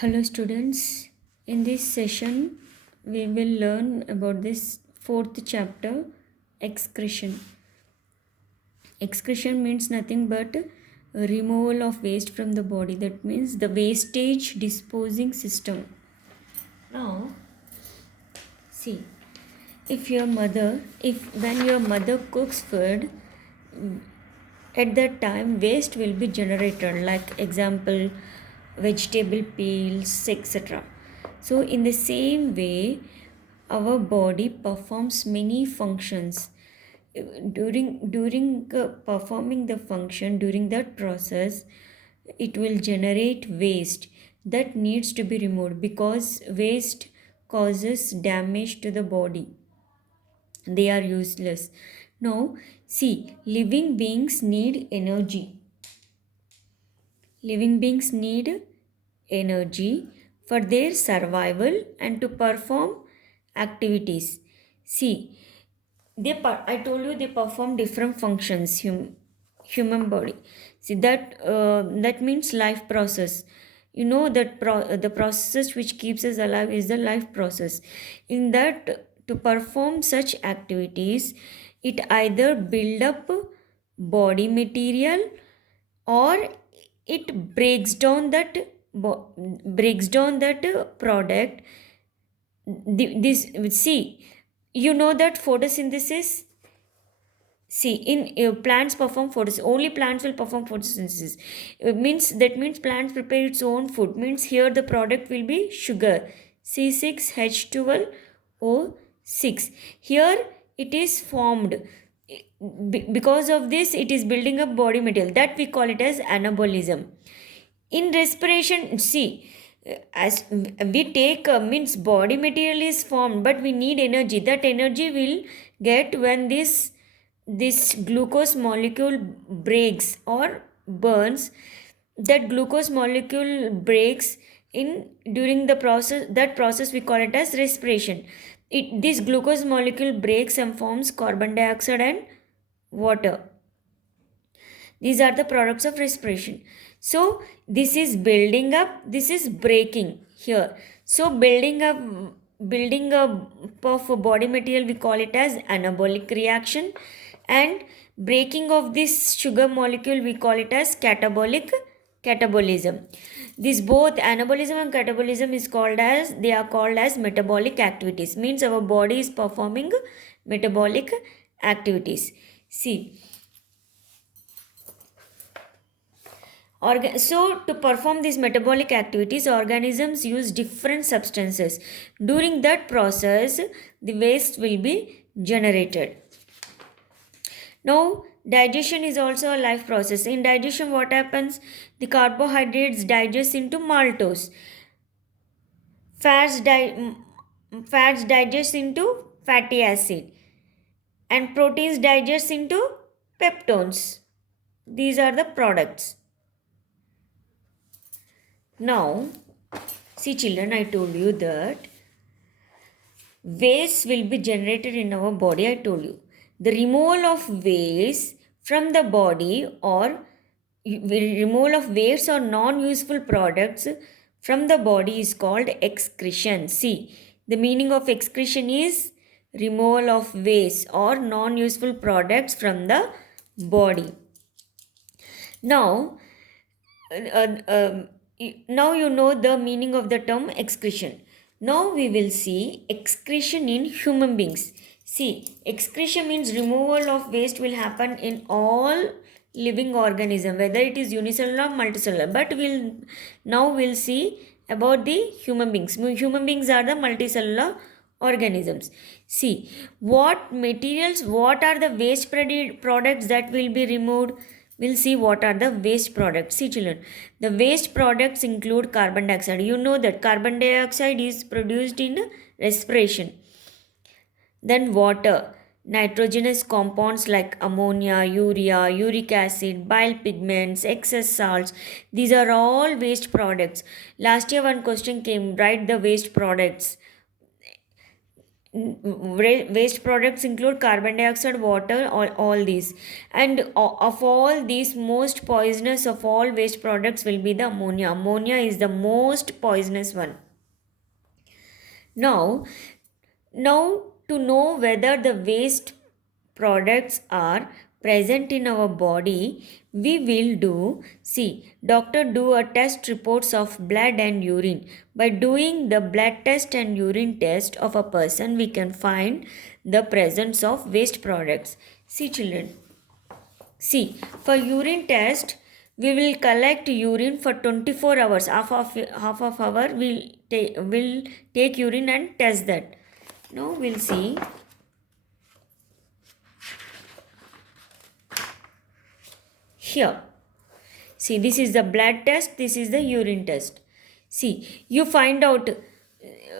Hello students, in this session we will learn about this fourth chapter, excretion. Excretion means nothing but removal of waste from the body. That means the wastage disposing system. Now see, if when your mother cooks food, at that time waste will be generated, like example vegetable peels, etc. So in the same way our body performs many functions. During performing the function, during that process it will generate waste that needs to be removed, because waste causes damage to the body. They are useless. Now, see, living beings need energy. Living beings need energy for their survival and to perform activities. See, I told you they perform different functions. Human body. See that means life process. You know that the process which keeps us alive is the life process. In that, to perform such activities, it either build up body material, or it breaks down that product. This, see, you know that photosynthesis. See, in plants perform photosynthesis. Only plants will perform photosynthesis. That means plants prepare its own food. Means here the product will be sugar, C6H12O6. Here it is formed. Because of this, it is building up body material. That we call it as anabolism. In respiration, see, as we take means body material is formed, but we need energy. That energy will get when this glucose molecule breaks or burns. That glucose molecule breaks in during the process. That process we call it as respiration. This glucose molecule breaks and forms carbon dioxide and water. These are the products of respiration. So this is building up, this is breaking here. So building up of a body material, we call it as anabolic reaction, and breaking of this sugar molecule we call it as catabolism. This both anabolism and catabolism is called as, they are called as metabolic activities. Means our body is performing metabolic activities. See, so to perform these metabolic activities, organisms use different substances. During that process, the waste will be generated. Now, digestion is also a life process. In digestion, what happens? The carbohydrates digest into maltose. Fats, fats digest into fatty acid. And proteins digest into peptones. These are the products. Now, see children, I told you that waste will be generated in our body. I told you the removal of waste from the body, or removal of waste or non-useful products from the body, is called excretion. See, the meaning of excretion is removal of waste or non-useful products from the body. Now, now you know the meaning of the term excretion. Now we will see excretion in human beings. See, excretion means removal of waste will happen in all living organism, whether it is unicellular or multicellular. But we'll see about the human beings. Human beings are the multicellular organisms. See, what materials, what are the waste products that will be removed? We'll see what are the waste products. See children, the waste products include carbon dioxide. You know that carbon dioxide is produced in respiration. Then water, nitrogenous compounds like ammonia, urea, uric acid, bile pigments, excess salts. These are all waste products. Last year one question came, write the waste products. waste products include carbon dioxide, water, all these. And of all these, most poisonous of all waste products will be the ammonia. Ammonia is the most poisonous one. Now, now to know whether the waste products are present in our body, we will do, see, doctor do a test reports of blood and urine. By doing the blood test and urine test of a person, we can find the presence of waste products. See children, see, for urine test, we will collect urine for 24 hours. Half of hour will take urine and test that. Now we'll see. Here, see, this is the blood test, this is the urine test. See, you find out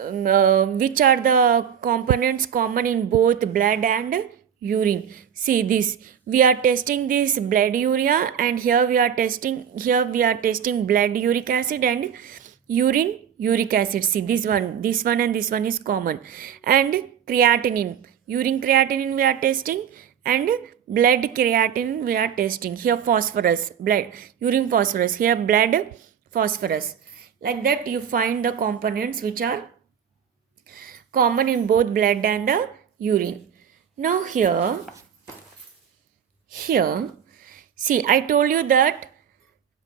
which are the components common in both blood and urine. See this, we are testing this blood urea, and here we are testing blood uric acid and urine uric acid. See this one and this one is common. And creatinine, urine creatinine we are testing, and blood creatinine we are testing. Here phosphorus, blood urine phosphorus, here blood phosphorus. Like that you find the components which are common in both blood and the urine. Now here, see, I told you that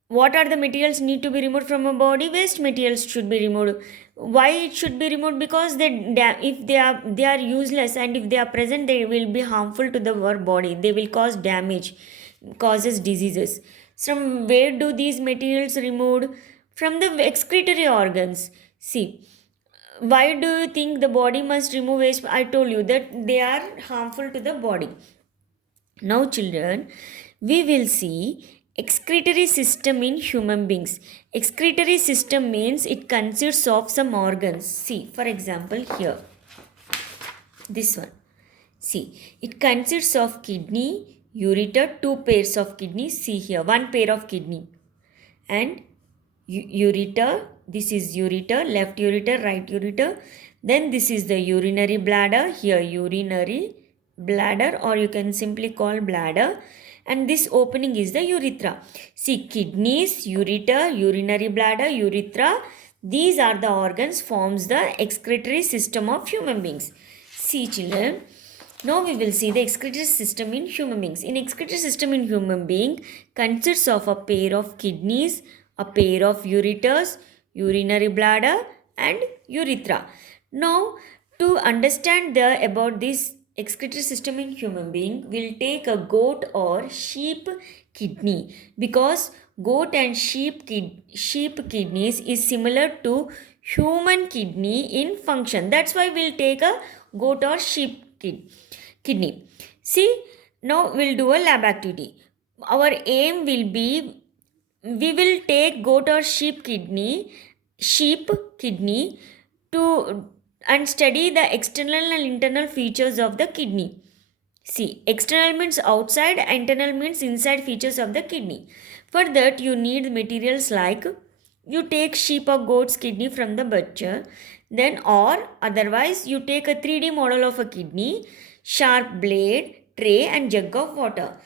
what are the materials need to be removed from a body? Waste materials should be removed. Why it should be removed? Because if they are useless, and if they are present, they will be harmful to our body. They will cause damage, causes diseases. From where do these materials removed? From the excretory organs. See, why do you think the body must remove waste? I told you that they are harmful to the body. Now children, we will see excretory system in human beings. Excretory system means it consists of some organs. See, for example, here, this one. See, it consists of kidney, ureter, two pairs of kidneys. See here, one pair of kidney, and ureter. This is ureter, left ureter, right ureter. Then this is the urinary bladder. Here, urinary bladder, or you can simply call bladder. And this opening is the urethra. See, kidneys, ureter, urinary bladder, urethra, these are the organs forms the excretory system of human beings. See children, now we will see the excretory system in human beings. In excretory system in human being consists of a pair of kidneys, a pair of ureters, urinary bladder and urethra. Now to understand about this excretory system in human being, will take a goat or sheep kidney, because goat and sheep kidneys is similar to human kidney in function. That's why we'll take a goat or sheep kidney. See, now we'll do a lab activity. Our aim will be, we will take goat or sheep kidney to and study the external and internal features of the kidney. See, external means outside, internal means inside features of the kidney. For that you need materials like, you take sheep or goat's kidney from the butcher, then or otherwise you take a 3D model of a kidney, sharp blade, tray and jug of water.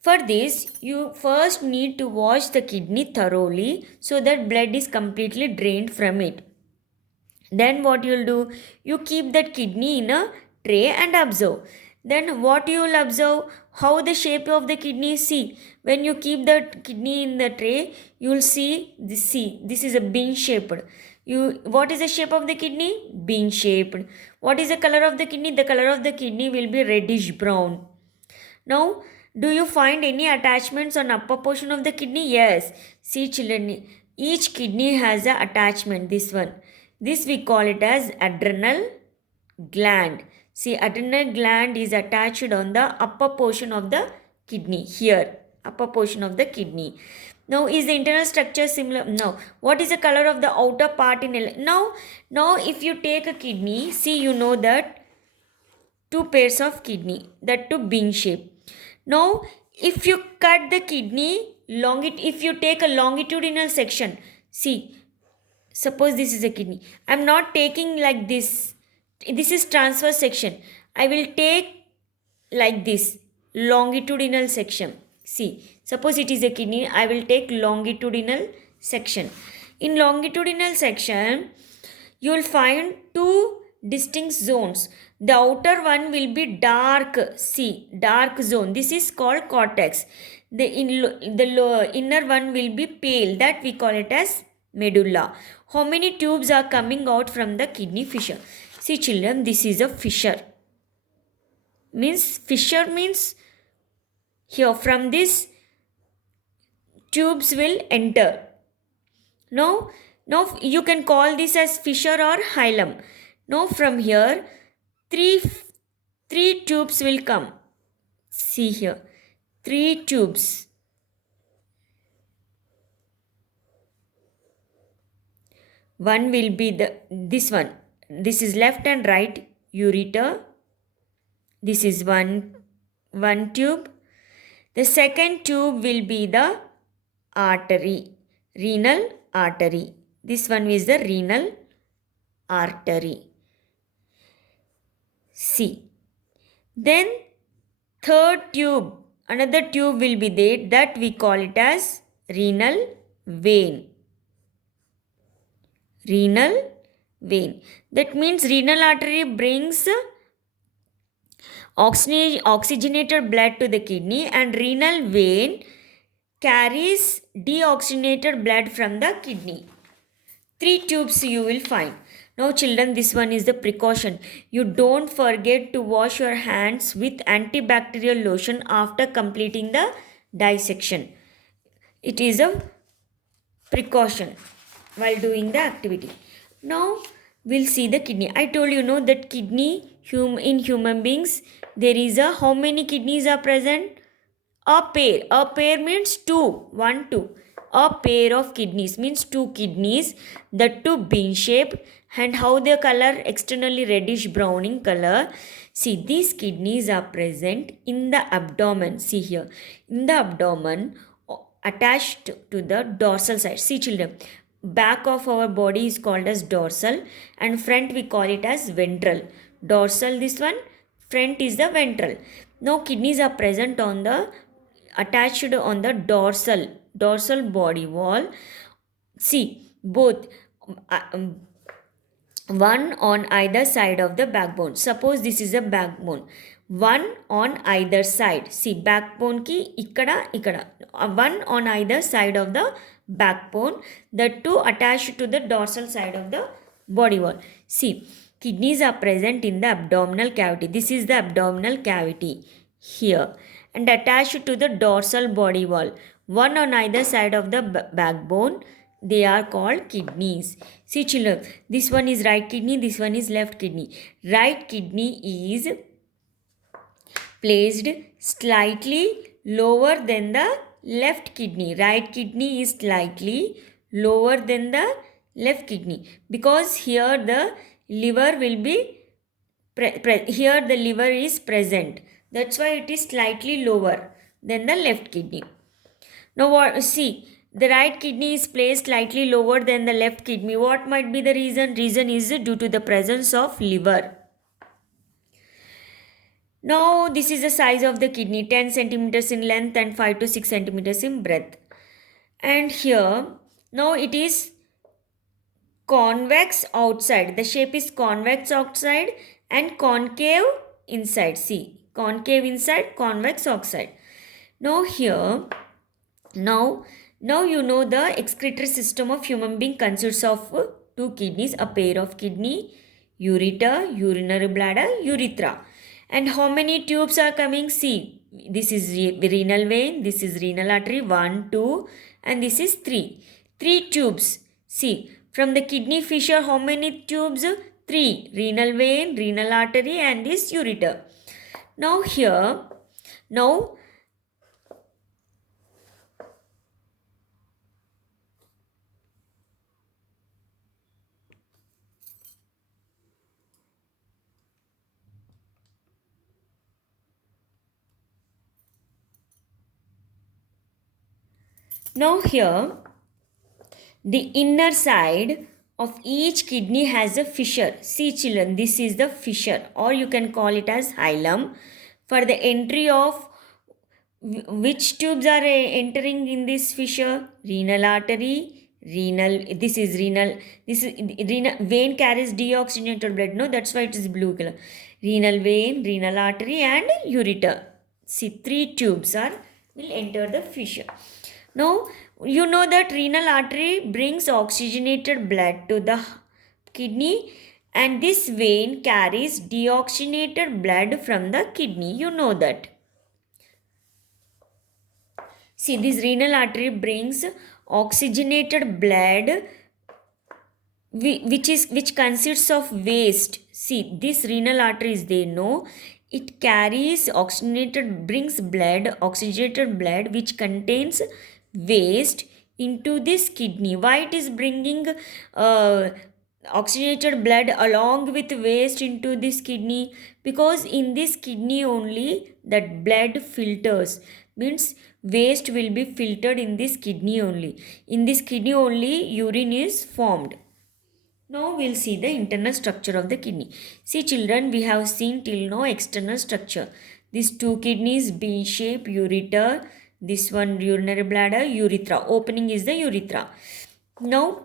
For this, you first need to wash the kidney thoroughly so that blood is completely drained from it. Then what you will do, you keep that kidney in a tray and observe. Then what you will observe, how the shape of the kidney. See, when you keep the kidney in the tray, you will see this is a bean shaped. What is the shape of the kidney? Bean shaped. What is the color of the kidney? The color of the kidney will be reddish brown. Now, do you find any attachments on upper portion of the kidney? Yes. See children, each kidney has an attachment. This one. This we call it as adrenal gland. See, adrenal gland is attached on the upper portion of the kidney. Here, upper portion of the kidney. Now, is the internal structure similar? No. What is the color of the outer part in a... Now, if you take a kidney, see, you know that two pairs of kidney, that to bean shape. Now, if you cut the kidney, if you take a longitudinal section, see, suppose this is a kidney. I am not taking like this. this is transverse section. I will take like this longitudinal section. See, suppose it is a kidney, I will take longitudinal section. In longitudinal section, you will find two distinct zones. The outer one will be dark, see, dark zone. This is called cortex. The inner one will be pale, that we call it as medulla. How many tubes are coming out from the kidney fissure? See children, this is a fissure. Fissure means here from this tubes will enter. Now you can call this as fissure or hilum. Now from here three tubes will come. See here, three tubes. One will be this one. This is left and right ureter. This is one tube. The second tube will be the artery, renal artery. This one is the renal artery. See. Then third tube, another tube will be there, that we call it as renal vein. Renal vein. That means renal artery brings oxygenated blood to the kidney, and renal vein carries deoxygenated blood from the kidney. Three tubes you will find. Now children, this one is the precaution. You don't forget to wash your hands with antibacterial lotion after completing the dissection. It is a precaution while doing the activity. Now we'll see the kidney. I told you that kidney in human beings, there is a, how many kidneys are present? A pair. A pair means two. 1, 2. A pair of kidneys means two kidneys, that two bean shaped, and how their color, externally reddish brown in color. See, these kidneys are present in the abdomen. See here, in the abdomen, attached to the dorsal side. See children, back of our body is called as dorsal, and front we call it as ventral. Dorsal this one, front is the ventral. Now kidneys are present on the, attached on the dorsal body wall. See, both one on either side of the backbone. Suppose this is a backbone, one on either side. See, backbone ki ikkada one on either side of the backbone, the two attached to the dorsal side of the body wall. See, kidneys are present in the abdominal cavity. This is the abdominal cavity here, and attached to the dorsal body wall, one on either side of the backbone. They are called kidneys. See children, this one is right kidney, this one is left kidney. Right kidney is placed slightly lower than the left kidney. Right kidney is slightly lower than the left kidney, because here the liver will be here the liver is present. That's why it is slightly lower than the left kidney. Now what? See, the right kidney is placed slightly lower than the left kidney. What might be the reason? Reason is due to the presence of liver. Now this is the size of the kidney, 10 centimeters in length and 5 to 6 centimeters in breadth. And here, now it is convex outside. The shape is convex outside and concave inside. See, concave inside, convex outside. Now here, now you know the excretory system of human being consists of two kidneys, a pair of kidney, ureter, urinary bladder, urethra. And how many tubes are coming? See, this is renal vein, this is renal artery, 1, 2, and this is 3. 3 tubes. See, from the kidney fissure, how many tubes? 3. Renal vein, renal artery, and this ureter. Now here, now here, the inner side of each kidney has a fissure. See children, this is the fissure, or you can call it as hilum. For the entry of which tubes are entering in this fissure? Renal artery, this is renal vein carries deoxygenated blood. No, that's why it is blue color. Renal vein, renal artery, and ureter. See, three tubes will enter the fissure. Now, you know that renal artery brings oxygenated blood to the kidney, and this vein carries deoxygenated blood from the kidney. You know that. See, this renal artery brings oxygenated blood which consists of waste. See, this renal artery is there, no? It carries oxygenated blood which contains waste into this kidney. Why it is bringing oxygenated blood along with waste into this kidney? Because in this kidney only that blood filters, means waste will be filtered in this kidney only. In this kidney only urine is formed. Now we'll see the internal structure of the kidney. See children, we have seen till now external structure. These two kidneys, B shape, ureter, this one urinary bladder, urethra. Opening is the urethra. Now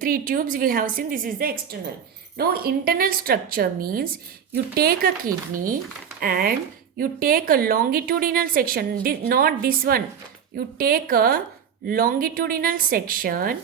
three tubes we have seen, this is the external. Now internal structure means you take a kidney and you take a longitudinal section, not this one. You take a longitudinal section.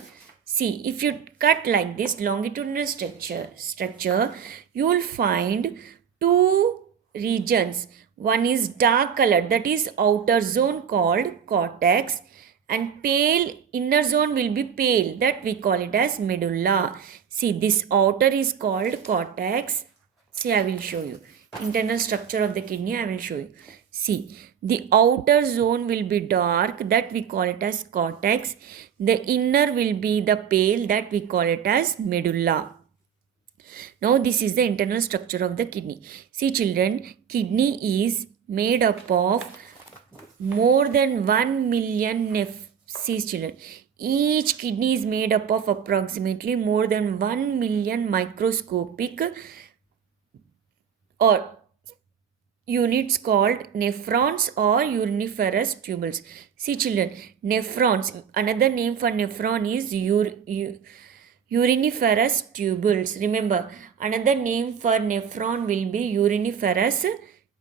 See, if you cut like this longitudinal structure, you will find two regions. One is dark colored, that is outer zone called cortex, and pale inner zone will be pale, that we call it as medulla. See, this outer is called cortex. See, I will show you. Internal structure of the kidney, I will show you. See, the outer zone will be dark, that we call it as cortex. The inner will be the pale, that we call it as medulla. Now this is the internal structure of the kidney. See children, kidney is made up of more than 1 million See children, each kidney is made up of approximately more than 1 million microscopic or units called nephrons or uriniferous tubules. See children, nephrons, another name for nephron is uriniferous tubules. Remember, another name for nephron will be uriniferous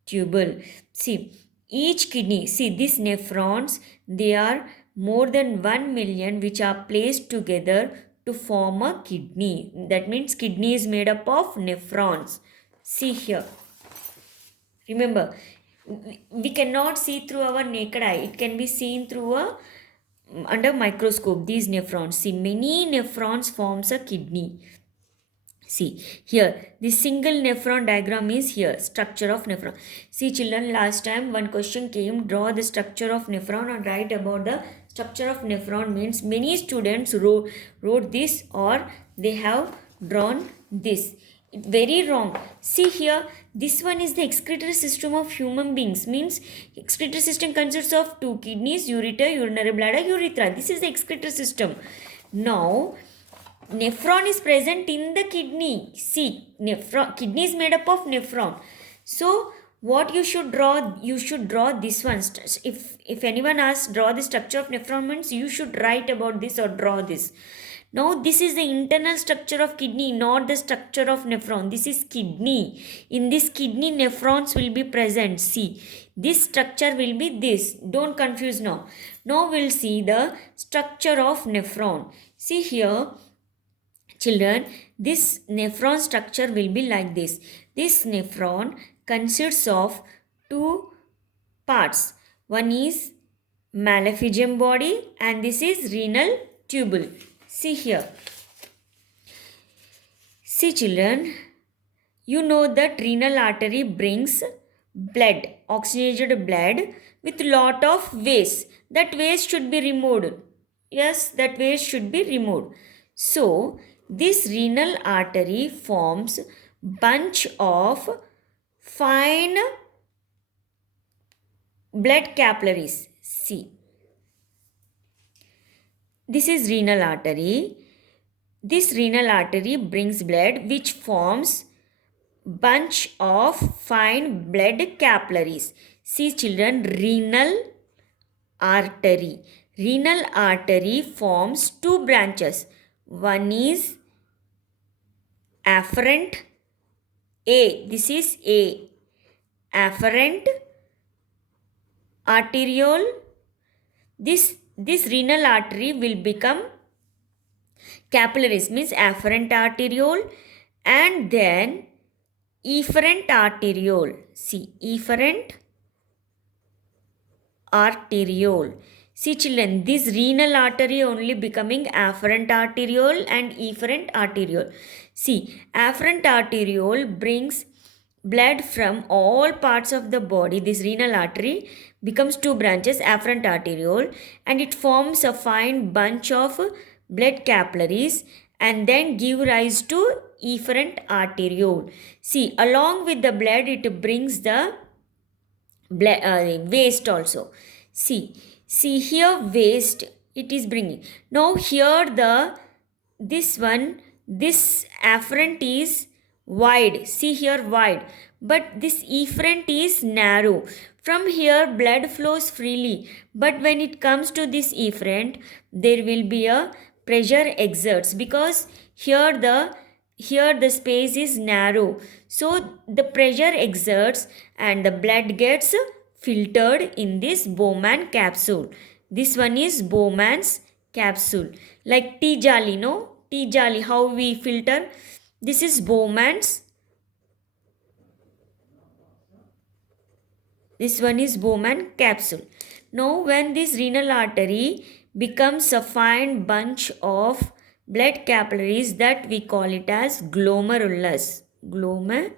tubule. See, each kidney, see these nephrons, they are more than 1 million which are placed together to form a kidney. That means kidney is made up of nephrons. See here. Remember, we cannot see through our naked eye. It can be seen through under microscope, these nephrons. See, many nephrons forms a kidney. See, here, the single nephron diagram is here, structure of nephron. See, children, last time one question came, draw the structure of nephron and write about the structure of nephron. Means many students wrote this or they have drawn this. Very wrong. See here, this one is the excretory system of human beings. Means excretory system consists of two kidneys, ureter, urinary bladder, urethra. This is the excretory system. Now, nephron is present in the kidney. See, kidney is made up of nephron. So, what you should draw? You should draw this one. If anyone asks, draw the structure of nephron means you should write about this or draw this. Now, this is the internal structure of kidney, not the structure of nephron. This is kidney. In this kidney, nephrons will be present. See, this structure will be this. Don't confuse now. Now, we'll see the structure of nephron. See here, children, this nephron structure will be like this. This nephron consists of two parts. One is malaphysium body and this is renal tubule. See here. See children, you know that renal artery brings blood, oxygenated blood with lot of waste. That waste should be removed. Yes, that waste should be removed. So, this renal artery forms bunch of fine blood capillaries. See. This is renal artery. This renal artery brings blood which forms bunch of fine blood capillaries. See children, artery. Renal artery forms two branches. One is afferent A. This is A. Afferent arteriole. This renal artery will become capillaries, means afferent arteriole, and then efferent arteriole. See, efferent arteriole. See children, this renal artery only becoming afferent arteriole and efferent arteriole. See, afferent arteriole brings blood from all parts of the body. This renal artery becomes two branches, afferent arteriole, and it forms a fine bunch of blood capillaries and then give rise to efferent arteriole. See, along with the blood, it brings the waste also. See here waste it is bringing. Now here this afferent is wide. See here wide, but this efferent is narrow. From here blood flows freely, but when it comes to this efferent, there will be a pressure exerts, because here the space is narrow, so the pressure exerts and the blood gets filtered in this Bowman capsule. This one is Bowman's capsule, like tea jali, no? Tea jali, how we filter? This is Bowman's. This one is Bowman capsule. Now when this renal artery becomes a fine bunch of blood capillaries, that we call it as glomerulus. Glomerulus.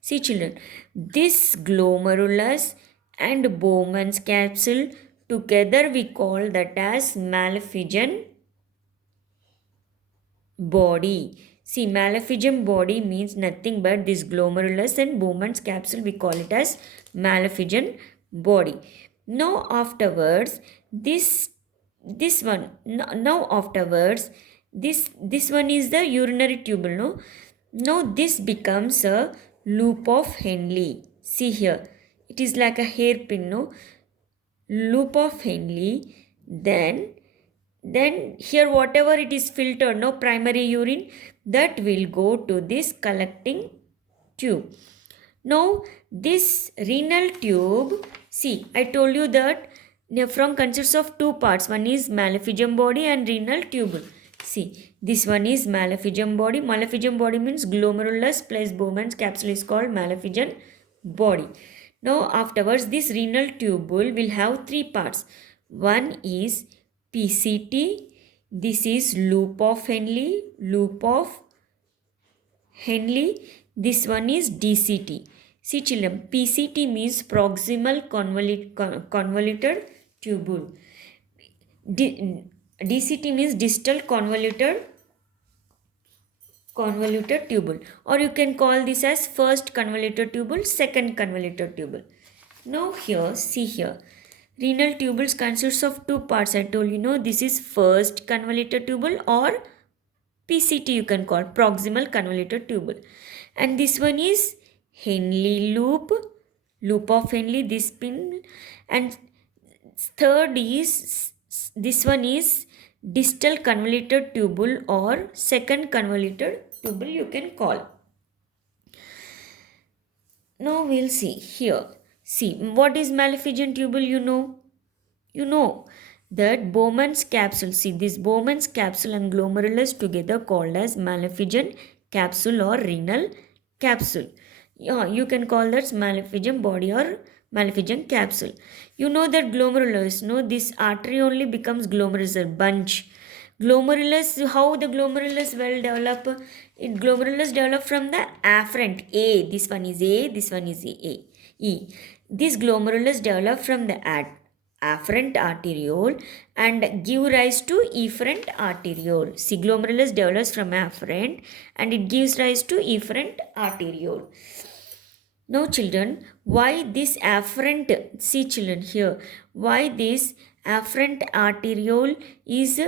See children, this glomerulus and Bowman's capsule together we call that as Malpighian body. See, Malpighian body means nothing but this glomerulus and Bowman's capsule, we call it as Malpighian body. Now afterwards, this one is the urinary tubule, no? Now this becomes a loop of Henle. See here, it is like a hairpin, no? Loop of Henle. Then here whatever it is filtered, no, primary urine, that will go to this collecting tube. Now this renal tube, see, I told you that nephron consists of two parts. One is Malpighian body and renal tubule. See, this one is Malpighian body. Malpighian body means glomerulus plus Bowman's capsule is called Malpighian body. Now afterwards, this renal tubule will have three parts. One is PCT. This is loop of Henle. This one is DCT. See children, PCT means proximal convoluted tubule. DCT means distal convoluted tubule, or you can call this as first convoluted tubule, second convoluted tubule. Now here, see here, renal tubules consists of two parts. I told you, no, this is first convoluted tubule, or PCT you can call, proximal convoluted tubule, and this one is Henle loop of Henle, this pin, and third is this one is distal convoluted tubule or second convoluted tubule you can call. Now we'll see here. See, what is Malpighian tubule? You know that Bowman's capsule. See, this Bowman's capsule and glomerulus together called as Malpighian capsule or renal capsule. Yeah, you can call that Malpighian body or Malpighian capsule. You know that glomerulus, no, this artery only becomes glomerulus bunch. Glomerulus, how the glomerulus will develop? Glomerulus develop from the afferent A. This one is A, this one is E. This glomerulus develop from the afferent arteriole and give rise to efferent arteriole. See, glomerulus develops from afferent and it gives rise to efferent arteriole. Now children, why this afferent, see children here, why this afferent arteriole is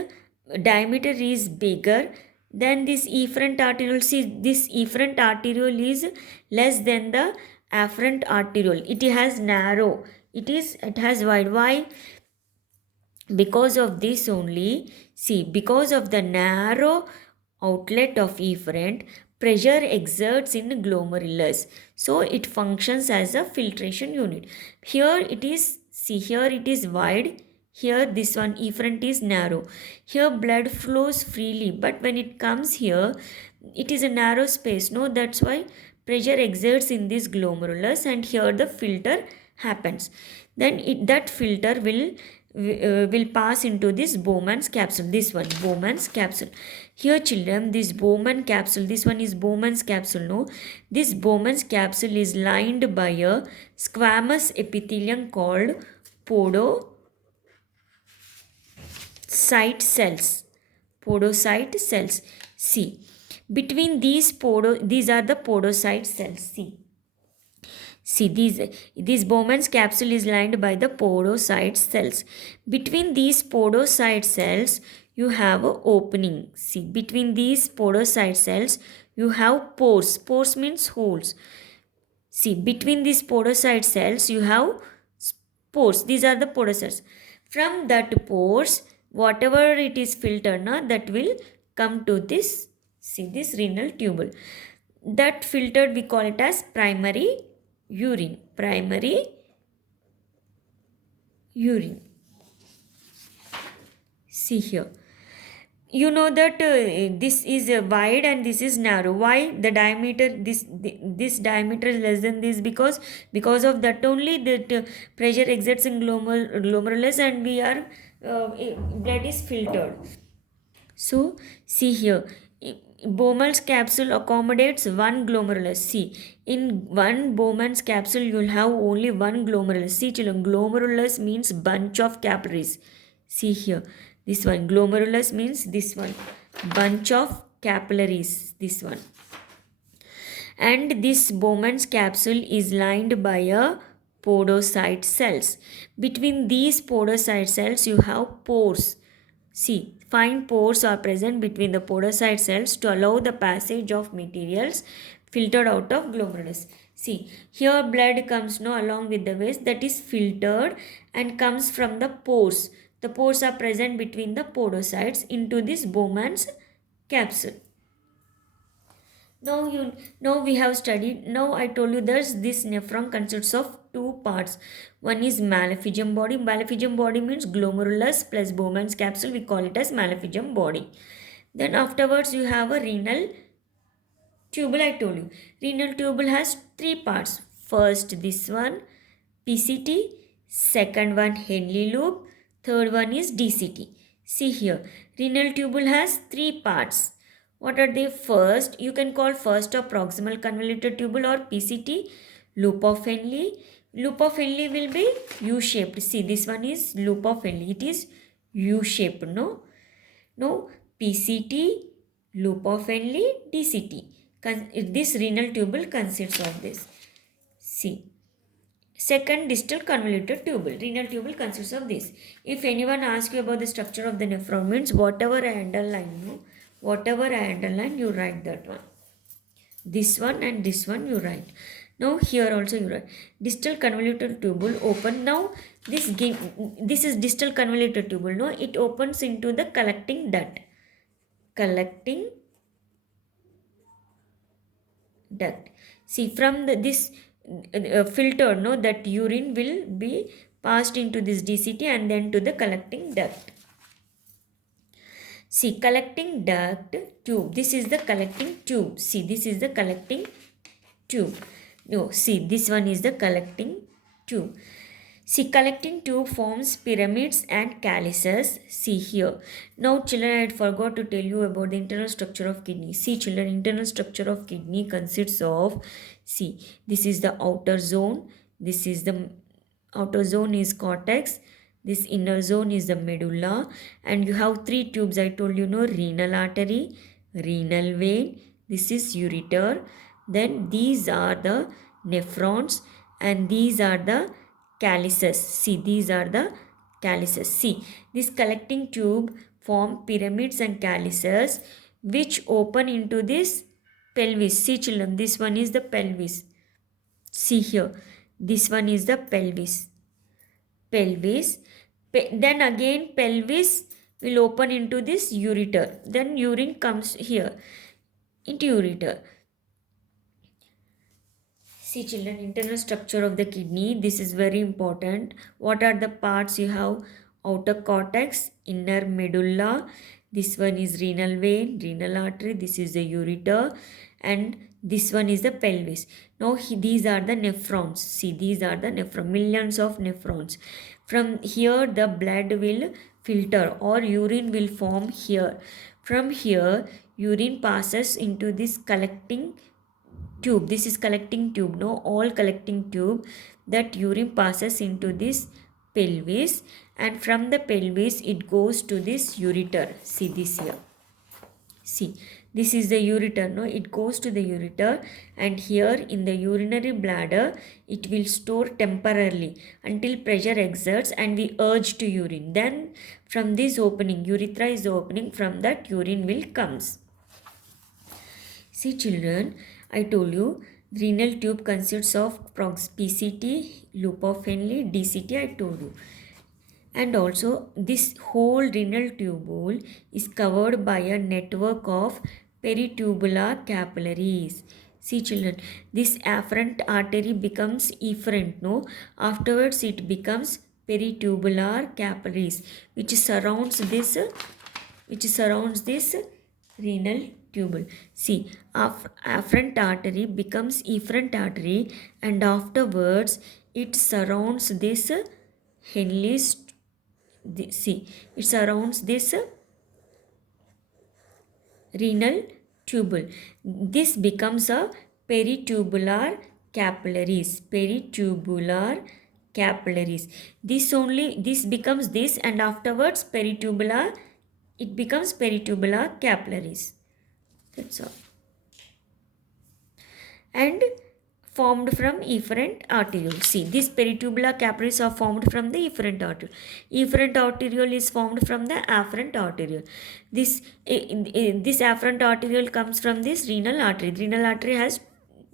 diameter is bigger than this efferent arteriole. See, this efferent arteriole is less than the afferent arteriole. It has narrow. It has wide. Why? Because of this only. See, because of the narrow outlet of efferent, pressure exerts in glomerulus, so it functions as a filtration unit. Here it is, see, here it is wide, here this one efferent is narrow. Here blood flows freely, but when it comes here, it is a narrow space. No, that's why pressure exerts in this glomerulus, and here the filter happens. Then that filter will pass into this Bowman's capsule. This one, Bowman's capsule. Here children, this Bowman capsule, this one is Bowman's capsule. No, this Bowman's capsule is lined by a squamous epithelium called podocyte cells. Podocyte cells. See, between these are the podocyte cells. See, this Bowman's capsule is lined by the podocyte cells. Between these podocyte cells, you have an opening. See, between these podocyte cells, you have pores. Pores means holes. See, between these podocyte cells, you have pores. These are the podocytes. From that pores, whatever it is filtered, that will come to this, see, this renal tubule. That filtered, we call it as primary urine. Primary urine. See here. You know that this is wide and this is narrow. Why? The diameter, this diameter is less than this, because of that only that pressure exerts in glomerulus, and we are blood is filtered. So see here, Bowman's capsule accommodates one glomerulus. See, in one Bowman's capsule, you will have only one glomerulus. See children, glomerulus means bunch of capillaries. See here, this one, glomerulus means this one, bunch of capillaries, this one. And this Bowman's capsule is lined by a podocyte cells. Between these podocyte cells, you have pores. See, fine pores are present between the podocyte cells to allow the passage of materials filtered out of glomerulus. See, here blood comes along with the waste, that is filtered and comes from the pores. The pores are present between the podocytes into this Bowman's capsule. Now we have studied. Now I told you that this nephron consists of two parts. One is malaphigium body. Malaphigium body means glomerulus plus Bowman's capsule. We call it as malaphigium body. Then afterwards you have a renal tubule. I told you renal tubule has three parts. First this one, PCT. Second one, Henle loop. Third one is DCT. See here, renal tubule has three parts. What are they? First, you can call first or proximal convoluted tubule or PCT. Loop of Henle. Loop of Henle will be U-shaped. See, this one is loop of Henle. It is U-shaped. No, PCT, loop of Henle, DCT. This renal tubule consists of this. See. Second, distal convoluted tubule. Renal tubule consists of this. If anyone asks you about the structure of the nephron, means whatever I underline, you write that one. This one and this one you write. Now here also you write. Distal convoluted tubule open. Now this is distal convoluted tubule. No, it opens into the collecting duct. Collecting duct. See, from this filter, that urine will be passed into this DCT and then to the collecting duct. See, collecting duct tube. This is the collecting tube. See, this is the collecting tube. No, see, this one is the collecting tube. See, collecting tube forms pyramids and calyces. See here. Now, children, I had forgot to tell you about the internal structure of kidney. See, children, internal structure of kidney consists of, see, this is the outer zone. This is the outer zone is cortex. This inner zone is the medulla. And you have three tubes. I told you, renal artery, renal vein. This is ureter. Then these are the nephrons and these are the calyces. See, these are the calyces. See, this collecting tube form pyramids and calyces which open into this pelvis. See children, this one is the pelvis. See here, this one is the pelvis. Pelvis. Then again pelvis will open into this ureter. Then urine comes here into ureter. See children, internal structure of the kidney. This is very important. What are the parts? You have outer cortex, inner medulla. This one is renal vein, renal artery. This is the ureter. And this one is the pelvis. Now these are the nephrons. See, these are the nephrons. Millions of nephrons. From here the blood will filter or urine will form here. From here urine passes into this collecting tube. This is collecting tube. No, all collecting tube. That urine passes into this pelvis, and from the pelvis it goes to this ureter. See this here. See, this is the ureter. No, it goes to the ureter, and here in the urinary bladder it will store temporarily until pressure exerts and we urge to urine. Then from this opening, urethra is the opening, from that urine will comes. See children, I told you renal tube consists of PCT, loop of Henle, DCT, I told you. And also this whole renal tubule is covered by a network of peritubular capillaries. See children, this afferent artery becomes efferent, no? Afterwards it becomes peritubular capillaries which surrounds this renal tubule. See, afferent artery becomes efferent artery, and afterwards it surrounds this Henle's. See, it surrounds this renal tubule. This becomes a peritubular capillaries. Peritubular capillaries. This becomes this, and afterwards peritubular. It becomes peritubular capillaries. That's all. And formed from efferent arteriole. See, these peritubular capillaries are formed from the efferent arteriole. Efferent arteriole is formed from the afferent arteriole. This afferent arteriole comes from this renal artery. The renal artery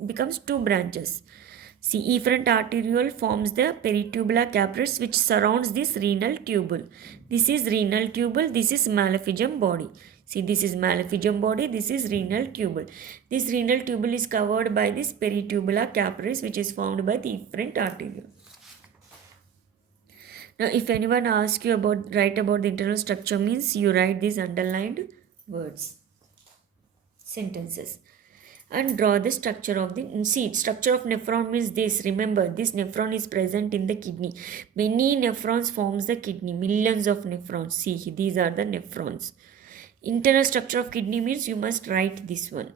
becomes two branches. See, efferent arteriole forms the peritubular capillaries which surrounds this renal tubule. This is renal tubule. This is mallephigian body. See, this is mallephigian body, this is renal tubule. This renal tubule is covered by this peritubular capillaries which is formed by the efferent arteriole. Now, if anyone asks you write about the internal structure, means you write these underlined words, sentences, and draw the structure of the, see, structure of nephron means this. Remember, this nephron is present in the kidney. Many nephrons forms the kidney, millions of nephrons. See, these are the nephrons. Internal structure of kidney means you must write this one.